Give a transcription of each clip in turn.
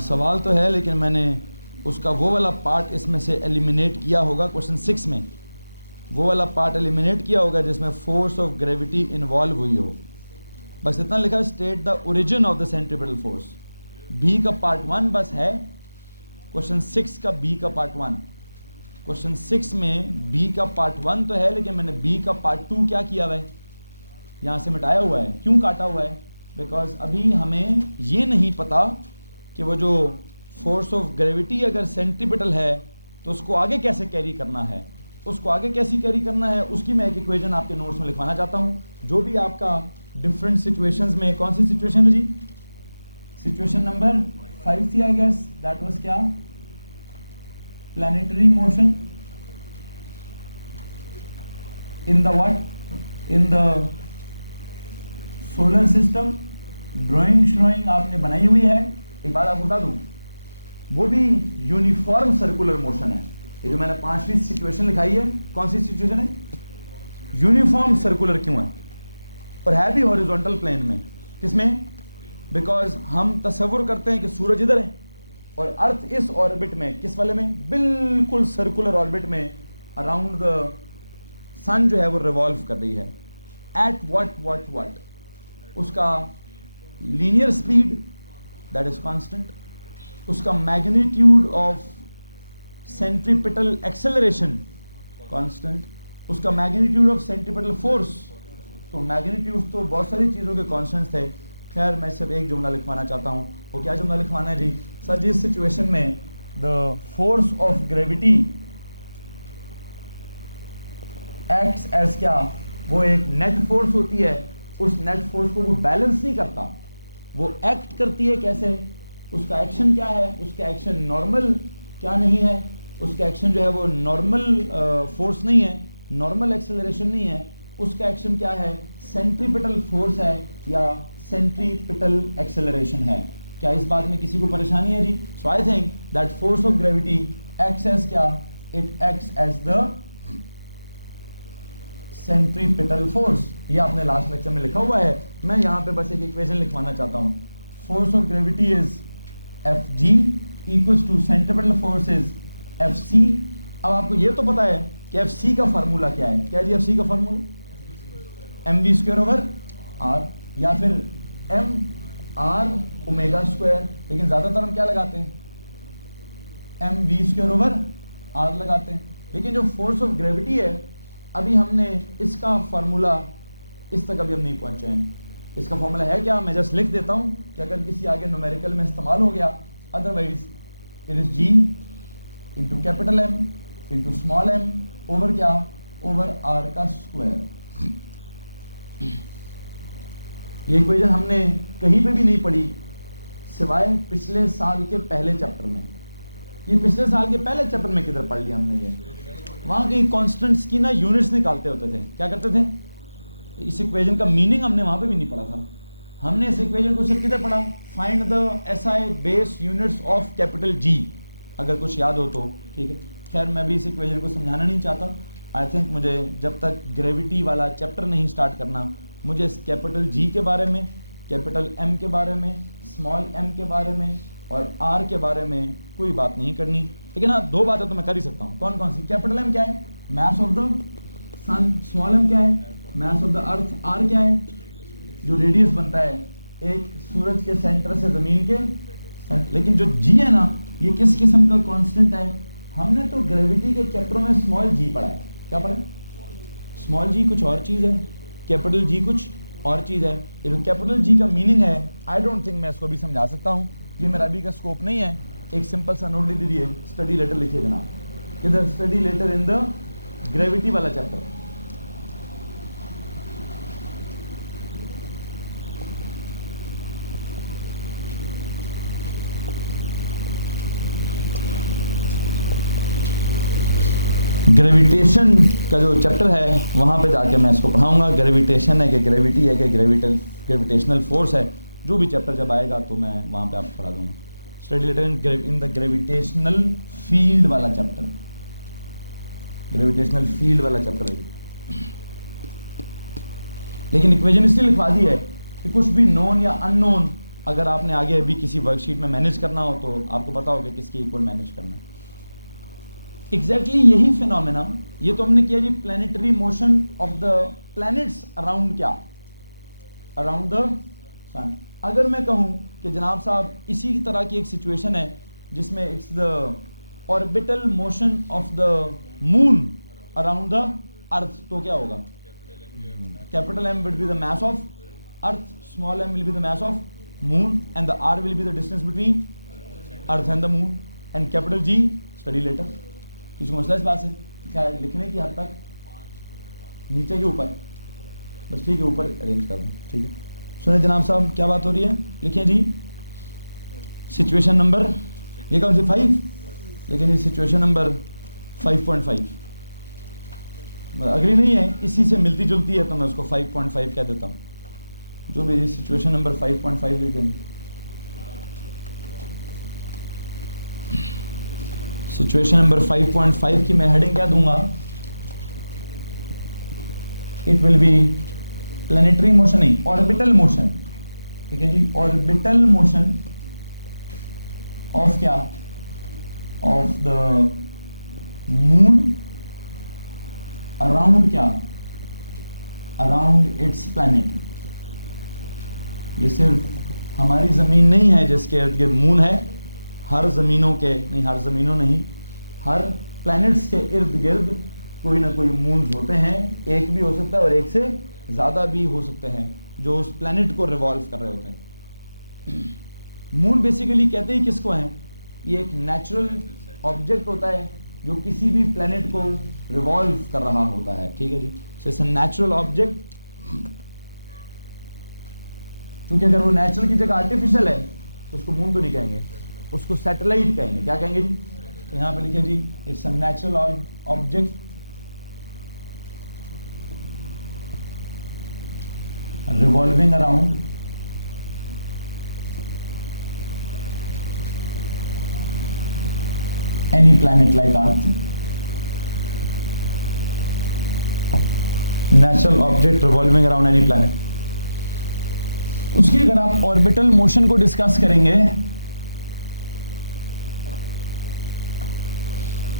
सवाल तो है लेकिन मैंने उसका वो वाला पार्ट इसमें से एलिमिनेट किया होगा क्वेश्चन 6 में, वो वाला पार्ट एलिमिनेट किया होगा जिसमें फोर्स ऑफ ग्रेविटी इन्वॉल्व हुई हो। बस इतना लिखा है, state the origin of the centripetal force. B का पार्ट 1 बस है, क्वेश्चन 6 का बी का पार्ट 1। क्वेश्चन 6 में बी का पार्ट 1 तो है लेकिन मैंने बी का पार्ट 2 क्या किया हुआ है, यहाँ से मिटाया हुआ है। क्यों काटा हुआ है? बिकॉज अभी हमें ये नहीं पता कि वो जो फोर्स ऑफ ग्रेविटी अगर सेंट्रीपिटल है तो उसको आगे कैसे कैरी करना है, उसको आगे कैसे कैरी करना है उसकी मैं एक इक्वेशन आपके नोट्स में लिखवाना चाहता हूँ, जो भी आपका डिफरेंट सिचुएशंस में। कौन सी सिचुएशन है जी? सिचुएशन नंबर 5 थी आई गेस, दैट वाज क्या? Planetary motion in the what? In the solar system. Drawing आपने बनाई हुई है। एक बात आपको बता दूं, वो भी यूनिफॉर्म सर्कुलर मोशन है। ये जो मैंने 5वीं सिचुएशन लिखाई है, कौन सी सिचुएशन है? यूनिफॉर्म सर्कुलर क्यों है? और है भी हॉरिजॉन्टल प्लेन में। किसमें? बिकॉज हम तसव्वुर करते हैं कि सूरज इधर है और अर्थ इस ऑर्बिट में, किस वाले में? बिल्कुल सर्कुलर ऑर्बिट में अराउंड द सन जो है वो रिवॉल्व कर रही है। एट व्हाट उसका linear speed that is constant, उसका magnitude of centripetal acceleration constant, उसका मैग्नीट्यूड ऑफ सेंट्रीपिटल फोर्स। तो मैग्नीट्यूड तो बहुत सारी चीज़ों के कांस्टेंट्स थे। खैर मैं सिर्फ एक जुमला लिखवाना चाहता हूँ। वो क्या जुमला लिखवाना है जी? सर जिस सिचुएशन में the force of gravity acts as क्या, वो एक नेट फोर्स होती है, उस नेट फोर्स को वो बैलेंस नहीं करता, वो एक्ट करती है। कैसे? उसका एक्शन क्या है? उसका एक्शन नॉर्मल क्या नहीं है, उसका एक्शन जो है वो नॉर्मल फोर्स नहीं है, नॉर्मल एक्सेलरेशन नहीं है। उसका एक्शन क्या है? सेंट्रीपिटल फोर्स है या सेंट्रीपिटल एक्सेलरेशन है। क्या इस बात में किसी को परेशानी है जी? So I think that force of gravity acts as क्या? It acts as the centripetal force. ये आपने लास्ट लेक्चर में लिखा हुआ है। मैं यहाँ पे बस एक इक्वेशन लिखवाना चाहता हूँ। Force of gravity is Fg equals to centripetal force is Fc। अब आपको ये तो पता है कि Fc का फार्मूला क्या है? क्या जी Fc का फार्मूला? mv²/r या फिर mr⍵²। लेकिन ज़्यादातर हम क्या लगाते हैं? mv²/r लगाते हैं। लेकिन जो फोर्स ऑफ ग्रेविटी है, अभी हमने इसका फार्मूला इस तक अभी हम नहीं पहुंचे हैं। इसका फार्मूला है क्या? मैं जस्ट लिख देता हूं कि अगर किसी आगे न्यूमेरिकल में इस्तेमाल हो गया, otherwise it is g into capital M into small m over क्या? ओवर r का स्क्वायर। ये इक्वेशन हमने कहीं पे भी नहीं पढ़ी सिवाय पिछले साल के पहले चैप्टर में। ये पिछले साल के पहले चैप्टर में किधर पढ़ लिया हमने? ये वहाँ के कांस्टेंट्स की ना यूनिट्स निकालते होते थे। क्या करते थे? इस इक्वेशन का मीनिंग हमने वहाँ पे भी नहीं पढ़ा था। हमने इस इक्वेशन को सिर्फ किधर पढ़ा? Find the SI base units of capital G, अगर कुछ याद हो तो ठीक है। खैर मैं भी इस इक्वेशन को समझाना नहीं चाहता। आई थिंक मुझे जब तक ग्रेविटी वाला चैप्टर नहीं स्टार्ट करना, मुझे इस कैपिटल G के बारे में, कैपिटल M के बारे में, स्मॉल m के बारे में और r के बारे में कोई बात नहीं करनी। लेकिन हाँ, 2 बातें तो मैं कर ही सकता हूँ। कौन कौन सी? कैपिटल M क्या है? Mass of the sun. Small m क्या है? Mass of the earth. r क्या है? जो रेडियस बनता है एक सूरज के सेंटर से ज़मीन के सेंटर। लेकिन जो g है ना, ये किस किस्म का कांस्टेंट है? हमने तो ग्रेविटी के चैप्टरों में स्मॉल g पढ़ा है। क्या पढ़ा है? स्मॉल g कुछ और चीज़ है, कैपिटल G कुछ और चीज़ है। ये जो कैपिटल G का मीनिंग है, आई डोंट थिंक मैं इसको भी समझा सकता हूँ। ये मेरा अभी का स्कोप नहीं है। एक सिंपल सा नोट लिख दीजिए, स्टडी लेटर लिखिए जनाब। किधर? Study letter in the gravity वाला चैप्टर। ग्रेविटेशन का जो चैप्टर है वहाँ पे जाके मैं इसको पढ़ाऊँगा। ग्रेविटेशन है कि ग्रेविटी है कि ग्रेविटेशनल फोर्स है, जो भी चैप्टर जब आएगा तो मैं वहाँ पे आपको पढ़ा दूँगा। Study letter in the gravitational field वाला चैप्टर, ग्रेविटेशनल फील्ड वाला चैप्टर है। लेकिन इक्वेशन इसलिए लिखवा दी है कि कुछ भी नोन या अननोन अगर आपने आगे अभी किसी वर्कशीट में मैनेज करना हो तो आपको पता होगा किसके इक्वल मैनेज करना है। एग्जैक्टली यही फिनोमेना, ये तो हमने किया जी planetary motion of the planets around क्या, अराउंड द सन। अगर मैं कहूं कि जनाब साहब इसी तरह की एक सिचुएशन है जिसमें it's the orbital motion of the moon around the earth, तो क्या होगा? Capital M will be the mass of earth, small m will be the mass of moon and the r will be the distance between earth and the moon and capital G study letter. किसी को मसला इस बात से? क्या है लिखने की हद तक? नीचे के ऊपर? बस ठीक है, ऊपर अरेंज कर दूँ, ठीक है। सुने जनाब साहब क्या बात हो रही है, लिखिए जी सिचुएशन नंबर, ये कौन सी 5, लेकिन ये सिचुएशन नंबर 5.5 अगली नहीं है, इसी से मिलती जुलती है तो मैं उसको 5.5 कह देता हूँ। जो भी सिचुएशन नंबर 5.5 लिख देंगे। सिचुएशन नंबर 5.5 की मैं हेडिंग क्या दूंगा? It will be planetary motion, नहीं ऑर्बिटल मोशन, ठीक है जी, ऑर्बिटल मोशन ऑफ क्या, ऑफ द मून अराउंड क्या, अराउंड इट्स प्लैनेट। ये सिर्फ हमारी ज़मीन नहीं है जिसके इर्द गिर्द मून है, हर ज़मीनों के नहीं, हर ज़मीनों नहीं, हर प्लैनेट्स के इर्द गिर्द कोई ना कोई मून्स होते हैं, एक भी हो सकता है और एक से ज़्यादा भी हो सकते हैं जो उस प्लैनेट को रिवॉल्व कर रहे होते हैं। मून बेसिकली कहते ही किसको हैं? ये एक नेचुरल ऑब्जेक्ट होता है जो किसी भी प्लैनेट को रिवॉल्व कर रहा होता है, ठीक है जी। So it's a natural object. क्योंकि अगर वो नेचुरल की जगह आर्टिफिशियल है तो उसको मून तो नहीं कहेंगे, उसको सैटेलाइट कहेंगे। क्या कहेंगे जी? तो यहाँ पे लिखिए जी it's a natural object revolving around any planet like Earth, natural object revolving around any planet। उसकी अगर आप ऑर्बिटल मोशन को डिस्कस करेंगे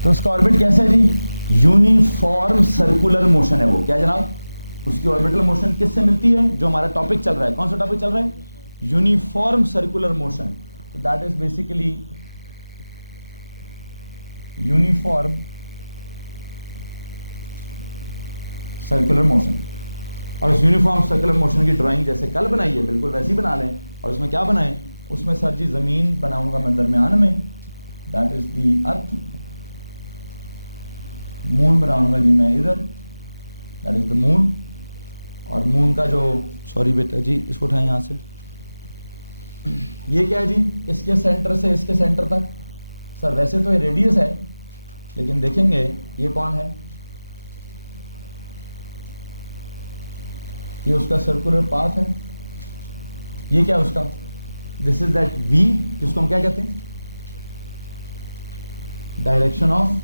तो उसका ऑर्बिट कैसा है जी? यूनिफॉर्म सर्कुलर मोशन है वो। क्या जनाब? उसकी ऑर्बिटल मोशन किससे मिलती है? जो हमारा टॉपिक चल रहा है, कौन सा टॉपिक चल रहा है? Uniform circular motion. तो that is basically uniform circular motion. और उस यूनिफॉर्म सर्कुलर मोशन की ड्राइंग जैसे कल बनाई है बिल्कुल वैसी बना लें। और उसमें क्या बनाएं? उसमें सर जी जमीन बनाऊंगा मैं दरमियान में, that is the earth. Moon बनाऊंगा जी मैं इधर, दैट इज द मून। और मून का जो, सॉरी बेटा जी इसको उठाएं यहाँ से, ये क्या है जी? इसके सेंटर से इसके सेंटर तक। सर वैसे तो ये रेडियस है लेकिन देखेंगे ये कौन है? ये उसका सर्कुलर पाथ है। ये क्या है उसका? दिस इज दैट V, जिसको हम क्या कहते हैं? डायरेक्शन ऑफ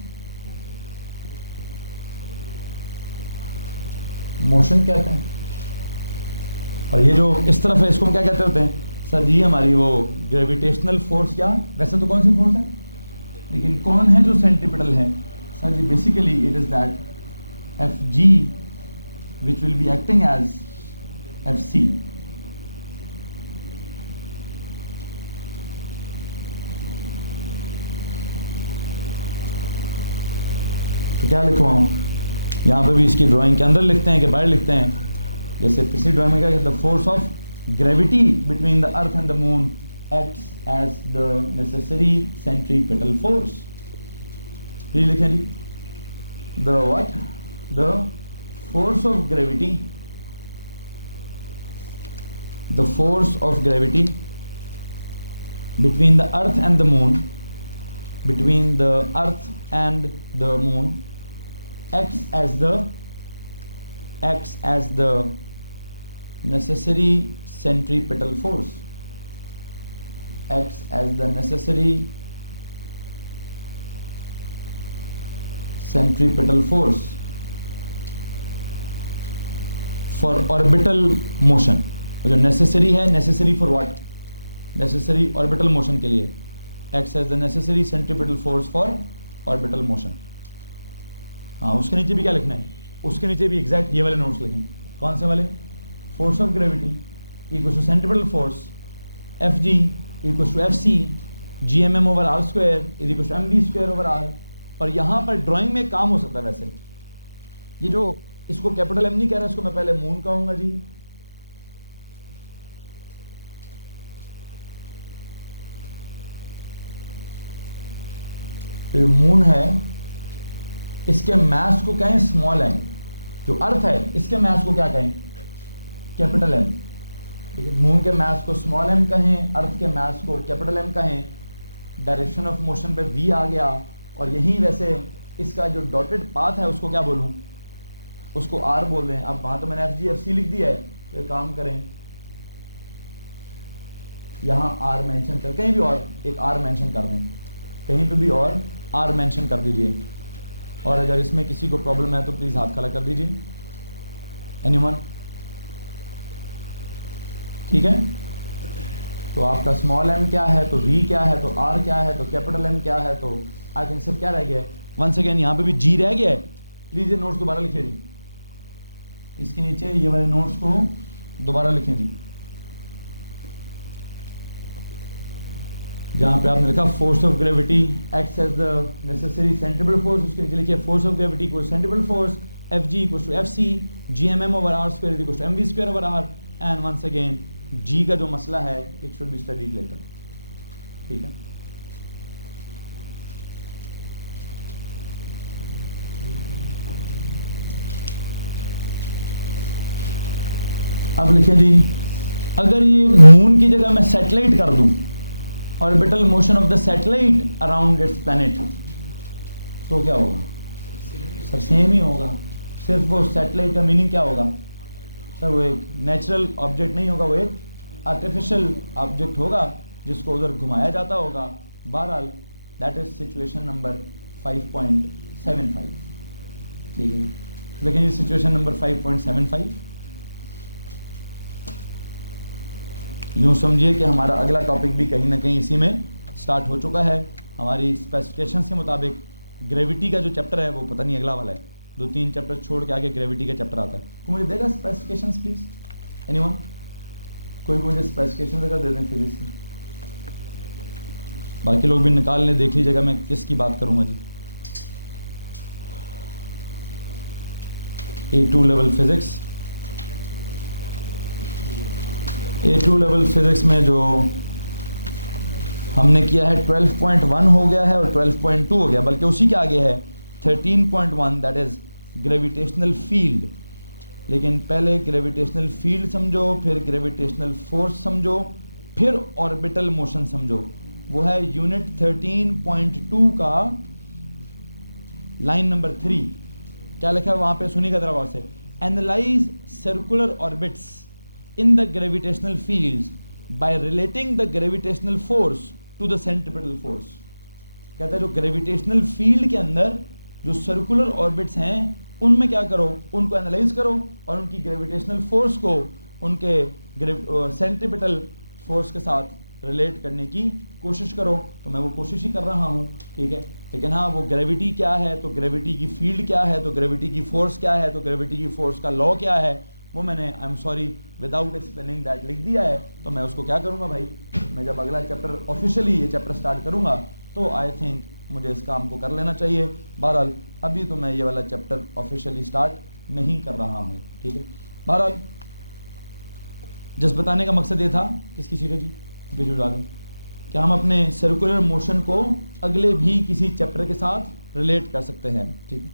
मोशन कहते हैं। और ये जो इस तरफ है इसको हम क्या कहते होते हैं? सर जी हमारी वो ग्रेविटेशनल फोर्स। क्या वैसे तो कौन सी फोर्स है, लेकिन कौन है जो सेंट्रीपिटल है? Sir ji basically it is that Fg which will be acting as Fc। तो क्या लिखवाऊं? यहाँ पे भी इसकी ड्राइंग के अंदर लिखते हैं कि बाहर लिखते हैं? जैसे पिछली ड्राइंग में क्या है? The force of gravity between the earth and the moon acts as the necessary centripetal force. ये लिखें जी, the what? The force of gravity, the force of gravity between the earth and the moon, between the earth and the moon acts as the necessary centripetal force, acts as the necessary centripetal force for orbital motion। जो necessary है, necessary for what? Necessary orbital motion के लिए, acts as the necessary centripetal force for orbital motion. हाँ, उसके नीचे भी क्या लिखना है, उसके नीचे भी एग्जैक्ट ये वाले नोट्स लिखें। कौन से वाले? Force of gravity equals to centripetal force F G equals to F C G M M over are square is equals to M B square over R. और यहाँ पर ड्राइंग में काम हो सकता है वैसे, ये जो इसको कैपिटल एम नहीं कह रहा, इसको मैं पहले मून कहूँगा जी। तो मून है, इसके मास को कहें स्मॉल एम, जो अर्थ है इसके मास को क्या कहें, कैपिटल एम। ठीक है, मून के मास को स्मॉल एम कहें, अर्थ के मास को कैपिटल एम कहें। डायरेक्शन ऑफ मोशन पे वी आ गया, और यहीं वैसे इसका जो डॉटेड पाथ है उसको क्या बोलूं, उसको आर बोल दें। अब वहां तो मैंने एफ जी एफ सी लिख दिया है, तो एक काम करें यहाँ आर मेंशन कर, कहीं भी और एक आर मेंशन कर दें, कहीं पे भी और आर मेंशन कर दीजिए। और अगर इसमें किसी को प्रॉब्लम है तो प्लीज़ हाथ खड़ा कर दीजिए। एनीवन? ठीक है, तो आपका स्मॉल एम क्या है, तो वी क्या है, तो आर क्या है, तो कैपिटल एम क्या है, तो आई थिंक सब क्या रह गया है। वंस अगेन यहाँ पे भी जी रह गया है। प्लीज़ ये नोट्स दोबारा लिखिए जी, इसके नीचे ये वाले नोट्स को दोबारा लिखें जी। जहाँ पे आपने लिखा force of gravity acts as the necessary centripetal force, उसके नीचे लिखिए force of gravity equals centripetal force F G equals to F C G M M over are square equals to M B square over r. And once again g का जो मसला है it should be studied later. ठीक है, अब लिखिए जी, अगर ये मून की जगह मैं सैटेलाइट कर दूं, orbital motion of the satellite around its planet, तो क्या होगा सर? सेम ही होगा, सिर्फ वो सैटेलाइट का मीनिंग क्या होगा सर? वो एक नेचुरल ऑब्जेक्ट नहीं होगा, वो एक आर्टिफिशियल ऑब्जेक्ट होगा जिसको उधर घुमाया जाता होगा। बहरहाल दैट इज सिचुएशन नंबर 5.75। ठीक है, लेकिन ये सिचुएशन नंबर 5.75 यूँ समझिए कि हमारा अगला टॉपिक भी कहीं ना कहीं इसी में स्टार्ट हो चुका है। हमारी स्पेसिफिकेशंस के मुताबिक ग्रेविटी का जो चैप्टर है वो पता नहीं अगला वाला है, 2-3 चैप्टर छोड़ के आगे ग्रेविटी का चैप्टर आता है। तो मुझे देगा स्पेसिफिकेशंस प्लीज़? एनीवन? कोई मुझे स्पेसिफिकेशन देगा, दे दें फिजिक्स की। बाकी लोग भी निकाल लें, देख लीजिएगा मैं किसकी बात करूँगा जी। A2 level physics, A2 level physics में जो हमने किया है 12.1 हो गया है और 12.2 हो गया, बल्कि उसी के आगे है 13.1 दैट इज़ ग्रेविटेशनल फील्ड। लेकिन पहले ग्रेविटेशनल फील्ड समझो, फिर ग्रेविटेशनल फोर्स समझो, फिर ऑर्बिटल मोशन समझो। वो है यूनिट 13.2 का लाइन नंबर 3। क्या लिखा है वहाँ पे, सुनिएगा जरा गौर से। Analyse circular orbits in the gravitational fields by relating the gravitational force to the centripetal force। कहता है जो ग्रेविटेशनल फील्ड के अंदर जो सर्कुलर ऑर्बिट्स हैं उनमें क्या करो, उनको एनालाइज करो और उनकी ग्रेविटेशनल फोर्स को उनके सेंट्रिपिटल फोर्स के साथ रिलेट करने की कोशिश करो। तो मैं वो कोशिश ही कर रहा हूँ, ठीक है। लेकिन हाँ, वो ग्रेविटी क्या है, तो ग्रेविटी की फील्ड क्या है, तो ग्रेविटी की फोर्स क्या है, तो ग्रेविटी की फोर्स का लॉ क्या है, वो मैंने I am sorry without explaining that लिख दिया है। तो मैं उसको क्या करूँगा भाई, मैं जब अगला चैप्टर ऑफिशियली ये चैप्टर स्टार्ट करूँगा तो आई थिंक मुझे इस काम को कर लेना चाहिए। बहरहाल अभी तो मैं ये वाला चैप्टर ऑफिशियली स्टार्ट नहीं कर रहा हूँ, ठीक है। बहरहाल जिस बताने का मकसद ये था, किसकी सीट है जी, पीछे उठा दें, कि हम अपने सर्कुलर मोशन को अगले भी किसी चैप्टर के साथ रिलेट कर सकते हैं, ठीक है।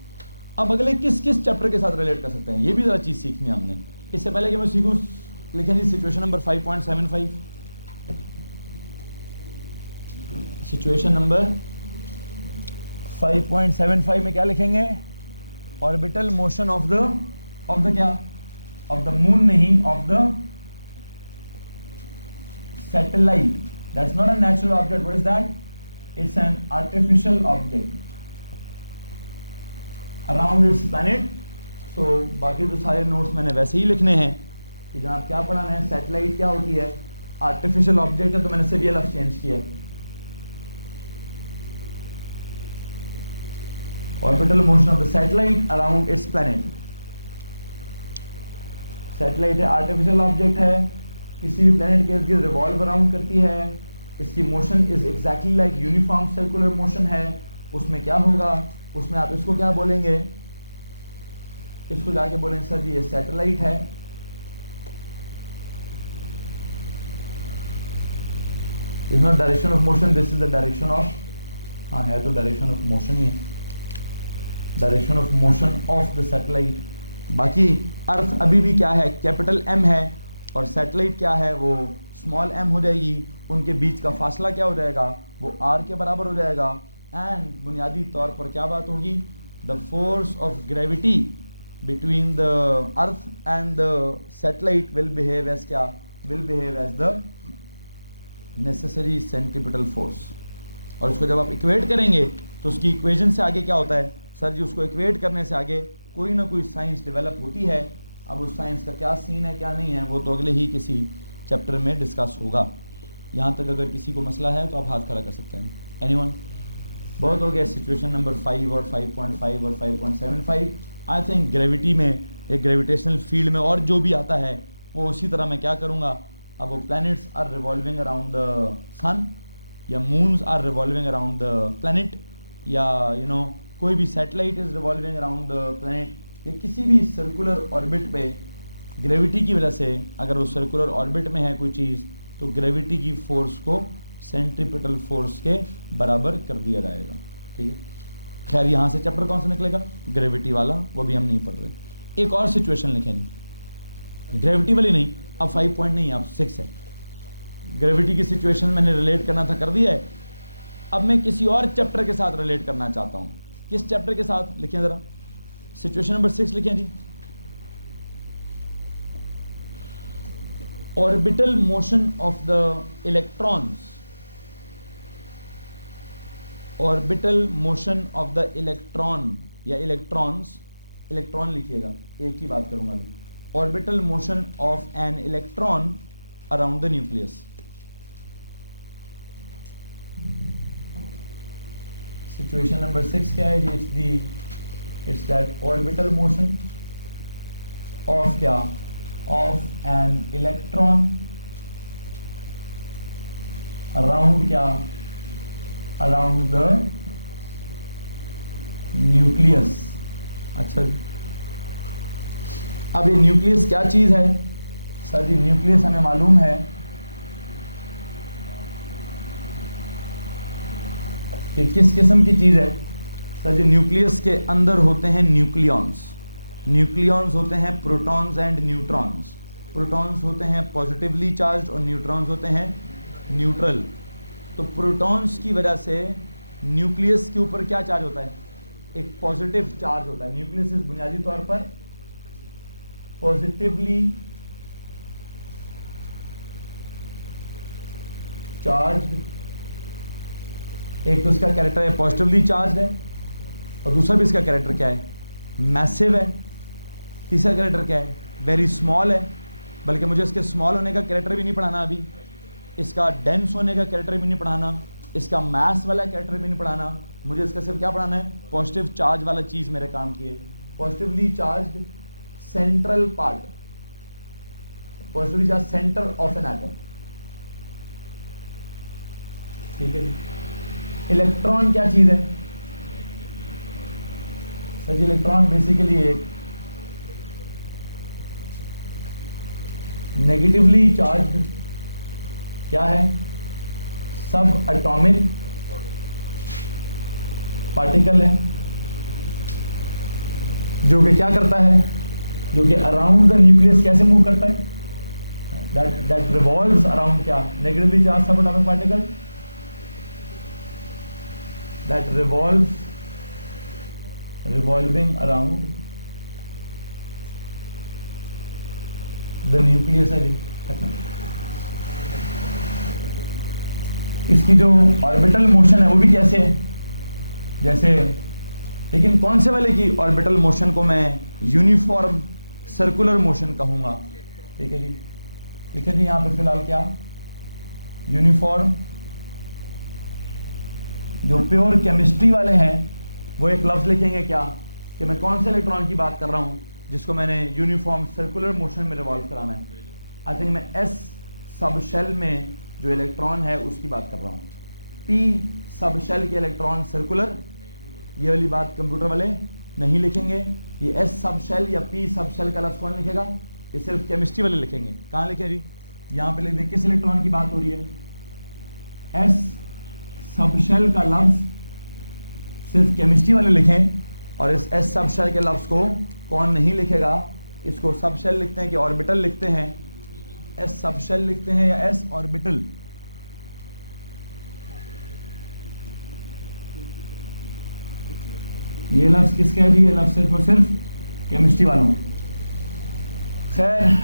अब अगले किस किस चैप्टर के साथ रिलेट कर सकते हैं, ये भी ज़रा चीज़ सीखनी है हमने। इससे पहले कि मैं सीखूँ, लिखें जी सिचुएशन नंबर 5.75। सिचुएशन नंबर 5.75 में क्या लिखेंगे, ऑर्बिटल मोशन ऑफ द क्या, ऑफ द मून नहीं, of the satellite. That's not a natural object, what is that, it's an artificial object around its planet. So बाकी तो सारे नोट्स मैंने वैसे ही लिखने हैं कि जहाँ क्या पढ़ाना है, सैटेलाइट क्या होती है, आर्टिफिशियल ऑब्जेक्ट है तो मैंने सिर्फ ये लफ्ज चेंज किया है। Orbital motion of the satellite around its planet. Satellite है, आर्टिफिशियल ऑब्जेक्ट है, किसी भी प्लैनेट के इर्द गिर्द रिवॉल्व अराउंड करती है। इसकी motion is exactly like uniform circular motion है। उसमें क्या होगा, उसमें आप इसको क्या बोलेंगे, इसको जाके बोलेंगे सर जी ये सैटेलाइट है, this is not direction of motion, this is the direction of, हाँ है तो डायरेक्शन ऑफ मोशन ही है, direction of motion of the satellite. बाकी अर्थ अभी भी क्या है, कैपिटल एम है, और सैटेलाइट क्या है, वो स्मॉल एम हो जाएगी। उनके बीच का फासला क्या हो जाएगा, वो आर के बराबर हो जाएगा। एंड बुनियादी तौर पर क्या बात होगी, the force of gravity between the earth and the satellite will behave as क्या, will behave as the necessary centripetal force. और उसको जब आप इक्वेट करेंगे तो उसकी इक्वेशन से आगे क्या होता है, सर जी उसको इक्वेट करने से आगे कोई ना कोई साइंस डेवलप होती है। अब उस साइंस का क्या सीन है क्या नहीं है वो तो अगले ही किसी चैप्टर में डिस्कस होगा। यहाँ तक अगर किसी को मसला है तो आप हाथ खड़ा कर सकते हैं। एनीवन? बहुत हो गया सिचुएशन नंबर 5 और 5.5 और 5.75। आई थिंक ग्रेविटी में, एक ग्रेविटेशनल फील्ड में और जो भी आता है वो उसी तरह मैं क्या करूँगा। अब वो planets are revolving around the sun, या moons are revolving around the planet, या कोई भी satellite is revolving around the planet, या किसी भी सर्कुलर ऑर्बिट पे ग्रेविटी की वजह से अगर वो सर्कुलर ऑर्बिट में है कोई चीज़ तो ग्रेविटी की फोर्स को सेंट्रीपिटल फोर्स के बराबर कर दिया जाएगा। ठीक है, खैर यहाँ से चैप्टर कौन सा निकलेगा, ग्रेविटी वाला, वो भी हम नहीं पढ़ रहे। एक और सिचुएशन लिखेंगे, ग्रेविटी वाली नहीं, अब 5 पॉइंट नहीं, अब 6 है। ग्रेविटी की सिचुएशन मैंने रिलेट करना था, कर दिया है। अब मैं किसी और चैप्टर के साथ रिलेट करना चाहता हूँ। किस चैप्टर के साथ, लिखिए ज़रा, सिचुएशन नंबर 6 लिखिए जी। Orbital motion of the electrons, orbital motion of the electron या इलेक्ट्रॉन्स, इलेक्ट्रॉन लिखिएगा, एक ही बात करूंगा अभी। Orbital motion of an electron around the nucleus. Situation number 6 क्या है जी, it's that orbital motion of क्या, ऑफ एन इलेक्ट्रॉन अराउंड क्या, अराउंड द न्यूक्लियस। अच्छा, अब ये न्यूक्लियस क्या चीज है, सर जी न्यूक्लियस हमें मालूम है कि किस किस्म की चीज है। सर जी न्यूक्लियस के अंदर होते हैं न्यूक्लियॉन्स, न्यूक्लियॉन्स होते हैं प्रोटॉन्स एंड न्यूट्रॉन्स। प्रोटॉन्स होते हैं पॉजिटिवली चार्ज और न्यूट्रॉन्स होते हैं न्यूट्रल। तो प्रोटॉन्स की वजह से न्यूक्लियस के ऊपर क्या चार्ज होता है, एक पॉजिटिव चार्ज होता है। न्यूक्लियस बुनियादी तौर पर पॉजिटिवली चार्ज, एक तो इसका कैरेक्टर है पॉजिटिवली चार्ज है, और दूसरा भी इसका कैरेक्टर क्या है, मैसिव है। तीसरा कैरेक्टर क्या है, वेरी स्मॉल है। बल्कि मुझे इसके स्मॉल होने का कैरेक्टर भी नहीं पढ़ाना अभी, इसका डेंस होने का कैरेक्टर भी नहीं पढ़ाना, इसका मास वाला कैरेक्टर भी नहीं पढ़ाना। मुझे इसका सिर्फ क्या पढ़ाना है, पॉजिटिव चार्ज वाला चीज़ मेरे काम की है। Positively charge central part, positively charge centre of an atom. ठीक है जी। इलेक्ट्रॉन क्या चीज़ है, सर जी इलेक्ट्रॉन बेसिकली एक नेगेटिवली चार्ज क्या है, सब एटॉमिक पार्टिकल है, जो कि क्या करता है, जो कि अराउंड द न्यूक्लियस कैसे मूव करता है, दैट रिवॉल्व्स अराउंड क्या, नेगेटिवली चार्ज सब atomic particle that revolving around the nucleus है। इसकी जो ऑर्बिटल मोशन है वो भी कैसे है, जैसे, लेकिन कौन से वाले की ऑर्बिटल मोशन को मैं यूनिफॉर्म सर्कुलर मोशन कहूंगा। ठीक है जी, देखिए जी यहाँ पे फिलहाल क्या, यूनिफॉर्म, जो प्योर केमिस्ट्री वाले हैं वो एक लफ्ज़ लिखेंगे क्या कि मैं कौन से इलेक्ट्रॉन की बात कर रहा हूँ जिसको मैंने यूनिफॉर्म सर्कुलर मोशन में रिवॉल्व कराना है। आई थिंक मैं एस सब शेल में जो इलेक्ट्रॉन है उसकी बात कर रहा हूँ। पी सब शेल के इलेक्ट्रॉन सर्कुलर, ये वाली बात कंप्यूटर वाले नहीं लिखेंगे। ये एस सब शेल या पी सब शेल का लफ्ज़ कौन लिखेगा? ये सिर्फ केमिस्ट्री वाले लिखेंगे। कहाँ लिखे जी? यहाँ पे लिख दें किस इलेक्ट्रॉन की बात हो रही है। एस सब शेल का लफ्ज़ सिर्फ केमिस्ट्री वाले लिखें, और इस एस सब शेल के लफ्ज़ को कौन नहीं लिखेगा? इसको सब शेल लिखते हैं कि ऑर्बिटल लिखते हैं? एस सब शेल लिखते हैं या एस ऑर्बिटल? ये लफ्ज़ किसका है जी? ये लफ्ज़ सिर्फ और सिर्फ केमिस्ट्री वालों। खैर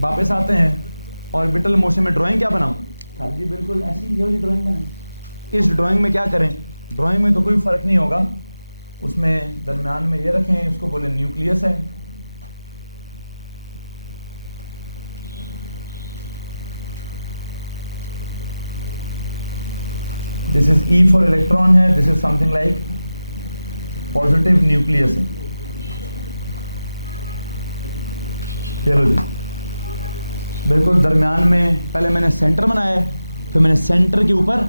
वापस आते हैं, ऑर्बिटल मोशन में ड्राइंग क्या बनाऊं? सर जी बिल्कुल ऐसी ये वाली ड्राइंग बनाएं। इस ड्राइंग में क्या करें? ड्राइंग में तो कोई फ़र्क नहीं होगा, उसमें दरमियान में ये रखें, इसको बोले न्यूक्लियस है। This is e for electron है, this is something like positive nucleus है। चलो जी, बिल्कुल दरमियान में पहले मैंने सेंटर बनाया है, फिर मैंने सेंटर के ऊपर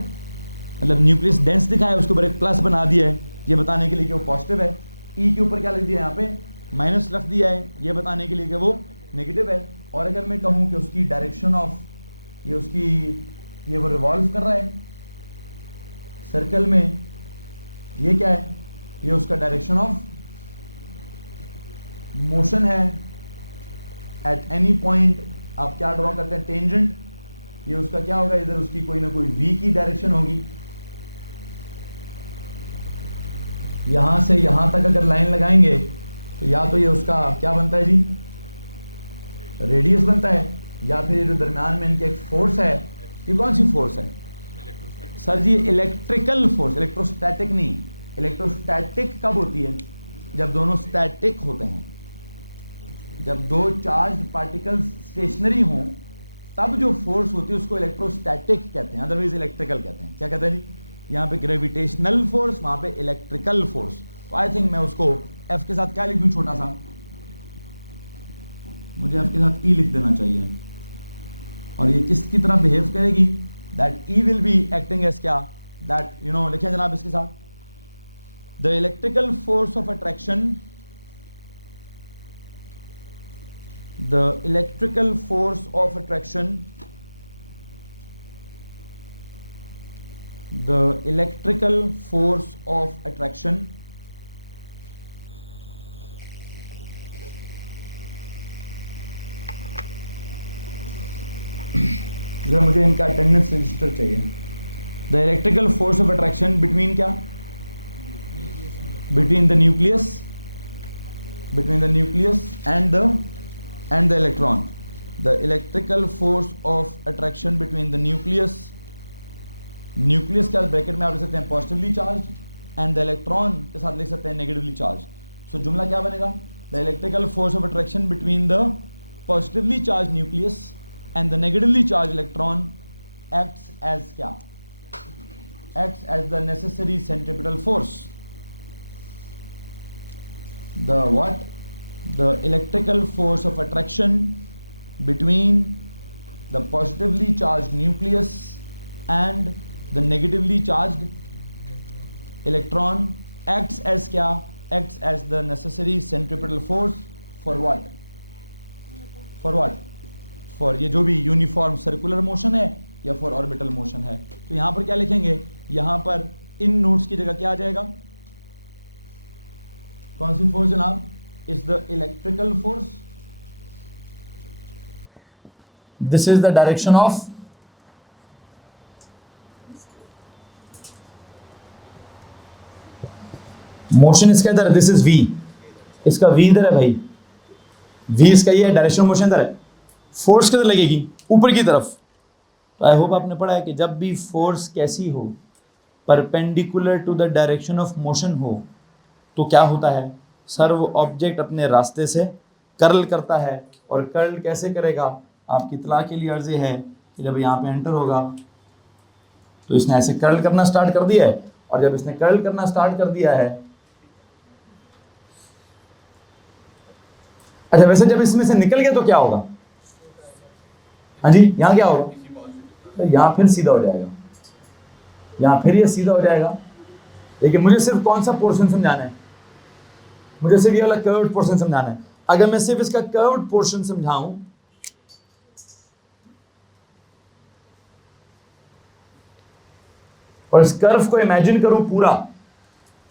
मतलब न्यूक्लियस डेंस दिखाया, उसके ऊपर एक प्लस बना दिया है ये बताने के लिए कि वो पॉजिटिव है। ई के ऊपर क्या लिख दिया है? यहाँ पे माइनस रख दिया है ये बताने के लिए कि वो नेगेटिव है। और अगर मैं कहूँ कि उसकी डायरेक्शन ऑफ ये वो रिवॉल्व कर रहा है सर्कल में, ये क्या है? ये उसका डायरेक्शन ऑफ मोशन है एट एनी पॉइंट। आप क्या ड्रॉ करते हैं? टेंजेंट। ये उसका क्या होगा? इधर उसकी कोई ना कोई v की डायरेक्शन होगी। यहां से यहां तक अगर लाइन लगाएंगे तो या तो ये उसका क्या बनता है जी? रेडियस बनता है, या फिर ये जो दरमियान में इनके एक फोर्स है, ये कौन सी फोर्स है? सर जी इलेक्ट्रिकल फोर्स, इलेक्ट्रोस्टैटिक नहीं। इलेक्ट्रोस्टैटिक कब होती है? जब दोनों स्टैटिक होते हैं, जब दो चार्ज पार्टिकल्स स्टेशनरी हों तब जो फोर्स होती है उसको इलेक्ट्रोस्टैटिक कहते हैं, अदरवाइज इलेक्ट्रिकल कहते हैं। क्या कहते हैं जी? यहाँ पे ग्रेविटेशनल फोर्स, वहाँ पे इलेक्ट्रिकल फोर्स। तो आई थिंक मैं उसको एफ के साथ क्या लिख दूँ? छोटा सा मुझे एफ के साथ ई लिख देना चाहिए। और ये किसकी तरह बिहेव करेगी? That E will be acting as क्या? दैट लिखिए जनाब इसके साथ, the electrical force of attraction, the electrical force of attraction, the electrical force of attraction जरा मुझे इनका अटेंडेंस रजिस्टर चाहिए। the electrical force of attraction between क्या? between the nucleus and the electron. The electrical force of attraction between the nucleus के bracket में आप लिख सकते हैं positively charge, and the electron के साथ लिख सकते हैं नेगेटिवली चार्ज। सो जुमला क्या बनेगा? The electrical force of attraction between the positively charge nucleus and the negatively charge electron acts as क्या? Acts as the necessary centripetal force. The what? The electrical force of attraction between the positively charged nucleus and the negatively charged electron acts as क्या? Acts as the necessary centripetal force for what? For what? For ये जो भी uniform circular motion है या for orbital motion है। तो यहाँ पर क्या लिखेंगे? यहाँ पर इन नोट्स की जगह क्या आ जाएगा? कौन सी फोर्स जनाब? Is the electrical force. This is the direction of motion. इसका इधर, दिस इज वी, इसका वी इधर है भाई, वी इसका ये है, डायरेक्शन मोशन इधर है। फोर्स किधर लगेगी? ऊपर की तरफ। तो आई होप आपने पढ़ा है कि जब भी फोर्स कैसी हो, perpendicular to the direction of motion हो, तो क्या होता है? सर वो ऑब्जेक्ट अपने रास्ते से कर्ल करता है। और कर्ल कैसे करेगा? आपकी इत्तला के लिए अर्ज़ है कि जब यहाँ पे एंटर होगा तो इसने ऐसे कर्ल करना स्टार्ट कर दिया है, और जब इसने कर्ल करना स्टार्ट कर दिया है, अच्छा वैसे जब इसमें से निकल गया तो क्या होगा? हाँ जी, यहाँ क्या होगा? तो यहाँ फिर सीधा हो जाएगा, यहाँ फिर ये सीधा हो जाएगा। लेकिन मुझे सिर्फ कौन सा पोर्शन समझाना है? मुझे सिर्फ ये वाला कर्व्ड पोर्शन समझाना है। अगर मैं सिर्फ इसका कर्व्ड पोर्शन समझाऊं और इस कर्व को इमेजिन करूं पूरा,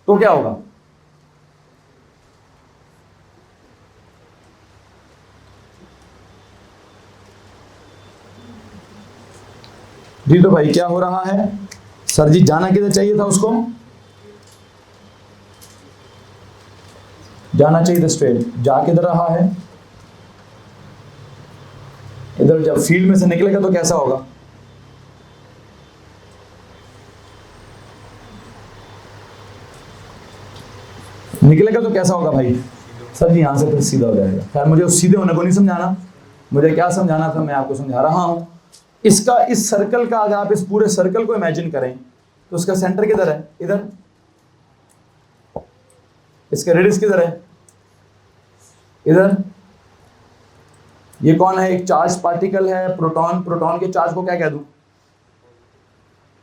तो क्या होगा? जी तो भाई क्या हो रहा है? सर जी जाना किधर चाहिए था उसको? जाना चाहिए था स्ट्रेट, जा किधर रहा है? इधर। जब फील्ड में से निकलेगा तो कैसा होगा? निकलेगा तो कैसा होगा भाई? सर जी यहां से फिर सीधा हो जाएगा। खैर मुझे उस सीधे होने को नहीं समझाना, मुझे क्या समझाना था मैं आपको समझा रहा हूं। इसका, इस सर्कल का, अगर आप इस पूरे सर्कल को इमेजिन करें तो उसका सेंटर किधर है? इधर। इसका रेडियस किधर है? इधर। ये कौन है? एक चार्ज पार्टिकल है, प्रोटॉन। प्रोटॉन के चार्ज को क्या कह दूं?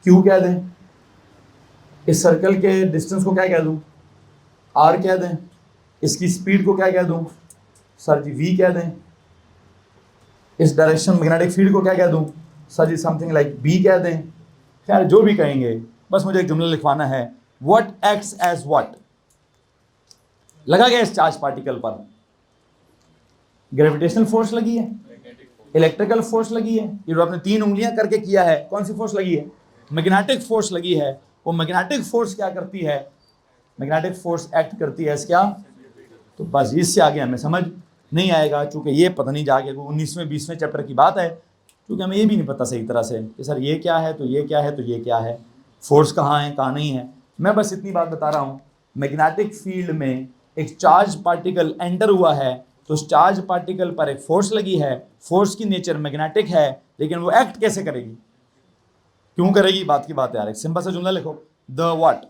क्यू कह दें। इस सर्कल के डिस्टेंस को क्या कह दूं? आर कह दें। इसकी स्पीड को क्या कह दूं? सर जी वी कह दें। इस डायरेक्शन मैग्नेटिक फील्ड को क्या कह दूं? सर जी समथिंग लाइक बी कह दें। खैर जो भी कहेंगे, बस मुझे एक जुमला लिखवाना है। What acts as what? लगा गया इस चार्ज पार्टिकल पर? ग्रेविटेशनल फोर्स लगी है, इलेक्ट्रिकल फोर्स लगी है। ये जो आपने 3 उंगलियां करके किया है, कौन सी फोर्स लगी है? मैग्नेटिक फोर्स लगी है। वो मैग्नेटिक फोर्स क्या करती है? मैग्नेटिक फोर्स एक्ट करती है क्या? तो बस इससे आगे हमें समझ नहीं आएगा, क्योंकि ये पता नहीं जाके 19वें 20वें चैप्टर की बात है, क्योंकि हमें ये भी नहीं पता सही तरह से कि सर ये क्या है, तो ये क्या है, तो ये क्या है, फोर्स कहाँ है कहाँ नहीं है। मैं बस इतनी बात बता रहा हूँ, मैग्नेटिक फील्ड में एक चार्ज पार्टिकल एंटर हुआ है, तो उस चार्ज पार्टिकल पर एक फोर्स लगी है। फोर्स की नेचर मैग्नेटिक है, लेकिन वो एक्ट कैसे करेगी, क्यों करेगी, बात की बात है यार। एक सिंपल सा जुमला लिखो, the what,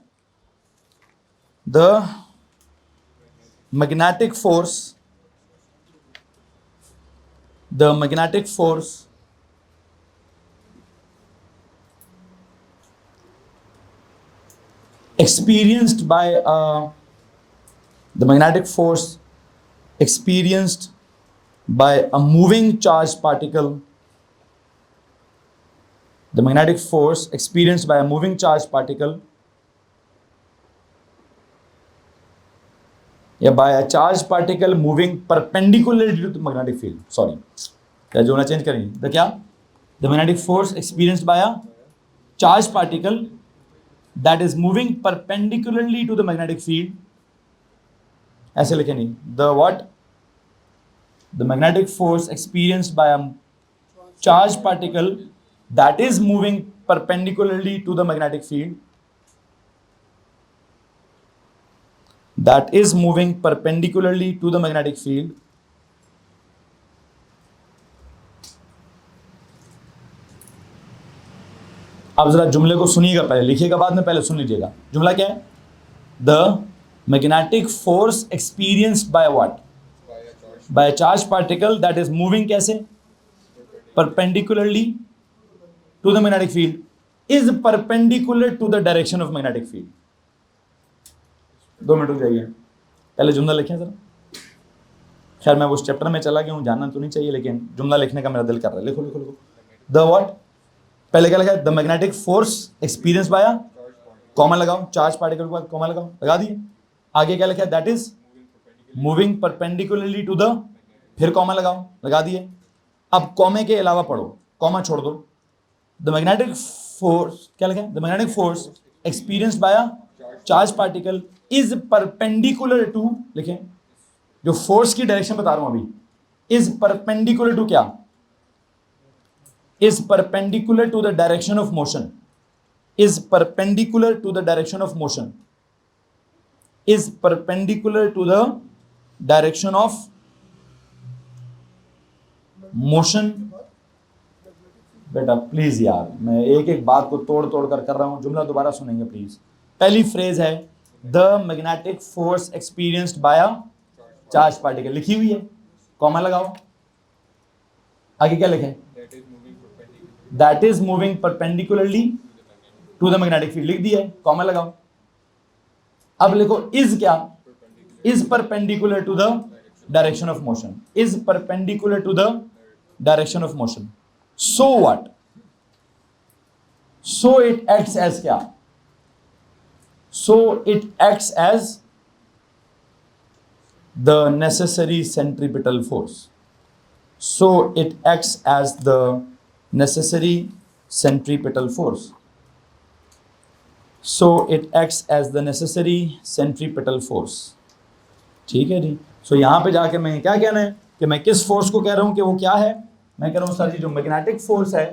the magnetic force, the magnetic force experienced by the magnetic force experienced by a moving charged particle, the magnetic force experienced by a moving charged particle या by a charged particle moving perpendicularly to the magnetic field. Sorry, क्या जो ना change करेंगे, the क्या? The magnetic force experienced by a charged particle that is moving perpendicularly to the magnetic field. ऐसे लिखे नहीं, the what? The magnetic force experienced by a charged particle that is moving perpendicularly to the magnetic field. That is moving perpendicularly to the magnetic field. अब जरा जुमले को सुनिएगा, पहले लिखिएगा बाद में, पहले सुन लीजिएगा। जुमला क्या है? The magnetic force experienced by what? By a charged particle that is moving कैसे? Perpendicularly to the magnetic field is perpendicular to the direction of magnetic field. 2 minute रुक जाइए, पहले जुमला लिखें जरा। खैर मैं उस चैप्टर में चला गया हूँ, जानना तो नहीं चाहिए, लेकिन जुमला लिखने का मेरा दिल कर रहा है। लिखो लिखो लिखो, द व्हाट, पहले क्या लिखा है? The magnetic force experience by, comma लगाओ, चार्ज पार्टिकल के बाद कॉमा लगाओ, लगा दिए। आगे क्या लिखा है? That is moving perpendicularly to the, फिर कॉमा लगाओ, लगा दिए। अब कॉमे के अलावा पढ़ो, कॉमा छोड़ दो। द मैग्नेटिक फोर्स, क्या लिखा है? The magnetic force experienced by charge particle is perpendicular to, लिखें, जो फोर्स की डायरेक्शन बता रहा हूं अभी, इज परपेंडिकुलर टू क्या? Is perpendicular to the direction of motion, is perpendicular to the direction of motion, is perpendicular to the direction of motion बेटा please यार, मैं एक एक बात को तोड़ तोड़ कर रहा हूं, जुमला दोबारा सुनेंगे प्लीज। पहली फ्रेज है the magnetic force experienced by a charge particle, लिखी हुई है, कॉमा लगाओ। आगे क्या लिखे? That is moving perpendicularly to the magnetic field, लिख दिया है, कॉमा लगाओ। अब लिखो इज क्या? Is perpendicular to the direction of motion, is perpendicular to the direction of motion. So what? So it acts as क्या? So it acts as the necessary centripetal force. So it acts as the necessary centripetal force. So it acts as the necessary centripetal force. ठीक है जी। सो यहाँ पे जाके मैं क्या कहना है कि मैं किस फोर्स को कह रहा हूँ कि वो क्या है? मैं कह रहा हूँ सर जी जो मैग्नेटिक फोर्स है,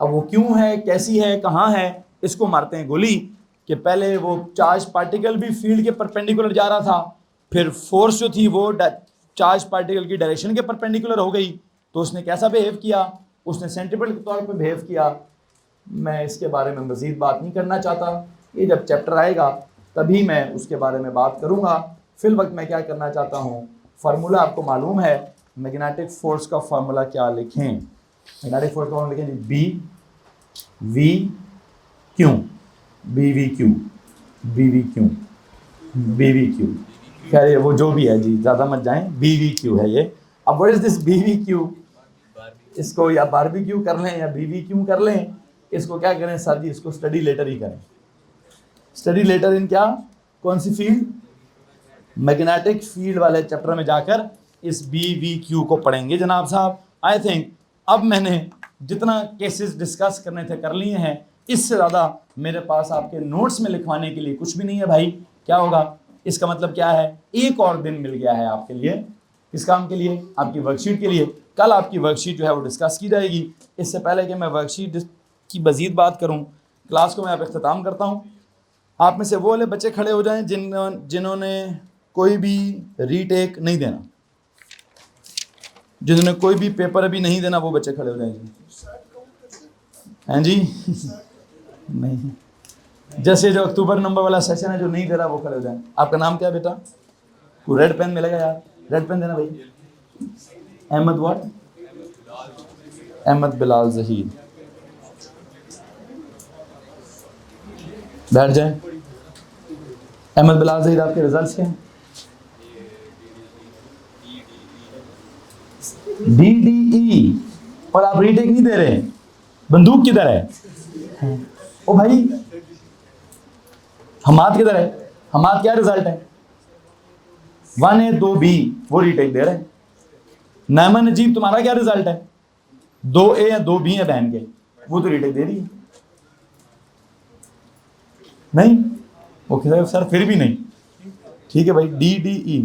अब वो क्यों है, कैसी है, कहाँ है, इसको मारते हैं गोली कि पहले वो चार्ज पार्टिकल भी फील्ड के परपेंडिकुलर जा रहा था, फिर फोर्स जो थी वो चार्ज पार्टिकल की डायरेक्शन के परपेंडिकुलर हो गई, तो उसने कैसा बिहेव किया? उसने सेंट्रीपिटल के तौर पे बिहेव किया। मैं इसके बारे में मज़ीद बात नहीं करना चाहता, ये जब चैप्टर आएगा तभी मैं उसके बारे में बात करूँगा। फिल वक्त मैं क्या करना चाहता हूँ, फार्मूला आपको मालूम है, मैग्नेटिक फोर्स का फार्मूला क्या लिखें? मैग्नेटिक फोर्स का फार्मूला लिखें जी, b we q, b we q, b we q, b we q. खैर ये वो जो भी है जी, ज़्यादा मत जाएं, बी वी क्यू है ये। अब what is this B we Q? इसको या बारबेक्यू कर लें या बी वी क्यू कर लें, इसको क्या करें सर जी, इसको स्टडी लेटर ही करें। स्टडी लेटर इन क्या? कौन सी फील्ड? मैग्नेटिक फील्ड वाले चैप्टर में जाकर इस बी वी क्यू को पढ़ेंगे जनाब साहब। आई थिंक अब मैंने जितना केसेस डिस्कस करने थे कर लिए हैं, इससे ज़्यादा मेरे पास आपके नोट्स में लिखवाने के लिए कुछ भी नहीं है भाई। क्या होगा? इसका मतलब क्या है? एक और दिन मिल गया है आपके लिए। किस काम के लिए? आपकी वर्कशीट के लिए। कल आपकी वर्कशीट जो है वो डिस्कस की जाएगी। इससे पहले कि मैं वर्कशीट की मज़ीद बात करूं, क्लास को मैं अब इख्तिताम करता हूं। आप में से वो वाले बच्चे खड़े हो जाएं जिन्होंने कोई भी रीटेक नहीं देना, जिन्होंने कोई भी पेपर अभी नहीं देना, वो बच्चे खड़े हो जाएंगे। हैं जी? नहीं, जैसे जो अक्टूबर नंबर वाला सेशन है जो नहीं दे रहा वो खड़े हो जाए। आपका नाम क्या है बेटा? को रेड पेन मिलेगा यार, रेड पेन देना भाई। अहमद व्हाट? अहमद बिलाल जहीर। बैठ जाए। अहमद बिलाल जहीर, आपके रिजल्ट्स क्या हैं? DDE। और आप रीटेक नहीं दे रहे, बंदूक किधर है? ओ भाई हमाद किधर है? हमाद क्या रिजल्ट है? 1A 2B, वो रीटेक दे रहे हैं। नैमा नजीब तुम्हारा क्या रिजल्ट है? 2A या 2B है बहन के, वो तो रीटेक दे रही है। नहीं ओके सर, फिर भी नहीं। ठीक है भाई, DDE,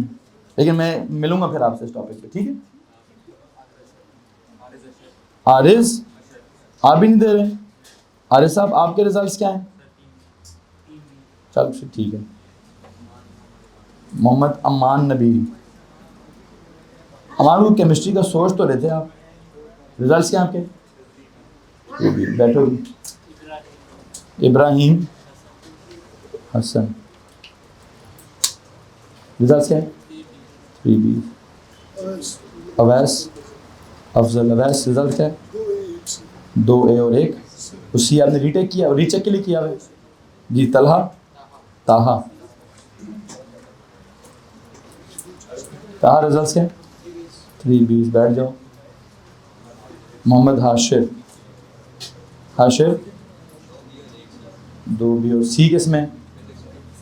लेकिन मैं मिलूंगा फिर आपसे इस टॉपिक पे, ठीक है? आरिज, आप भी नहीं दे रहे। आरिज साहब आपके रिजल्ट्स क्या हैं? चल फिर ठीक है। मोहम्मद अमान नबी, हमारे केमिस्ट्री का सोच तो रहे थे आप। रिजल्ट्स क्या आपके? ये भी बैठो। इब्राहिम हसन, रिजल्ट्स क्या है? 3B। अवैस अफजल, अवैस रिजल्ट क्या है? 2A और 1। उसकी आपने रीटेक किया और रीचेक के लिए किया है जी। तलहा, ताहा, ताहा रिजल्ट्स क्या है? 3B। बैठ जाओ। मोहम्मद हाशिर, हाशिर 2B और C किस में?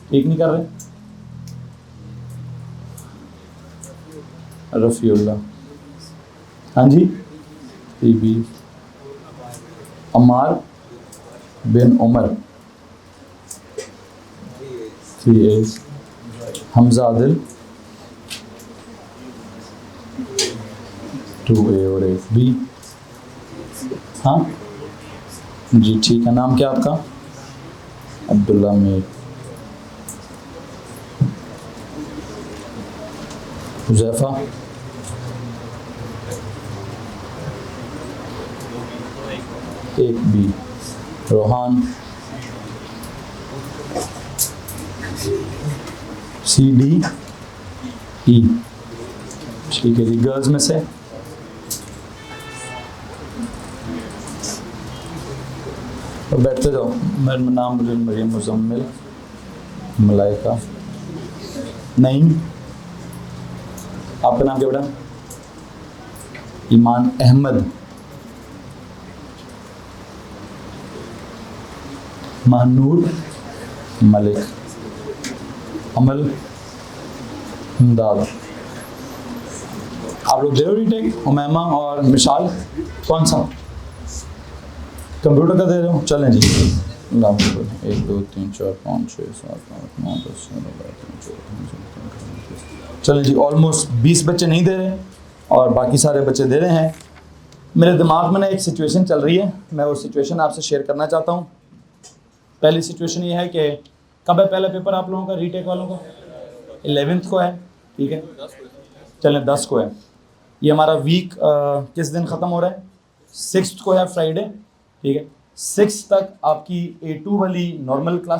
ठीक नहीं कर रहे। रफ़ीउल्लाह, हाँ जी 3B। अम्मार बिन उमर 3A। हमजा आदिल 2A और 1B। हाँ जी ठीक है। नाम क्या आपका? अब्दुल्ला मीर। हुज़ैफ़ा, एक B, Rohan C D E. ठीक है जी, गर्ल्स में से तो बैठते जाओ। मेरा नाम मरियम मुजम्मिल, मलाइका, नईम, आपका नाम क्या बेटा? ईमान अहमद, महानूर मलिक, अमल हमदाद। आप लोग दे रहे हो रीटेक? उमैमा और मिशाल कौन सा? कंप्यूटर का दे रहे हो? चलें जी। 1 2 3 4 5 6 7 8 9 10 11 चलें जी। ऑलमोस्ट 20 बच्चे नहीं दे रहे और बाकी सारे बच्चे दे रहे हैं। मेरे दिमाग में ना एक सिचुएशन चल रही है, मैं वो सिचुएशन आपसे शेयर करना चाहता हूँ। पहली सिचुएशन ये है कि कब है पहला पेपर आप लोगों का, रीटेक वालों का? 11th को है, ठीक है। चलें 10 को है। ये हमारा वीक किस दिन ख़त्म हो रहा है? 6th को है, फ्राइडे, ठीक है। 6 तक आपकी A2 वाली नॉर्मल क्लास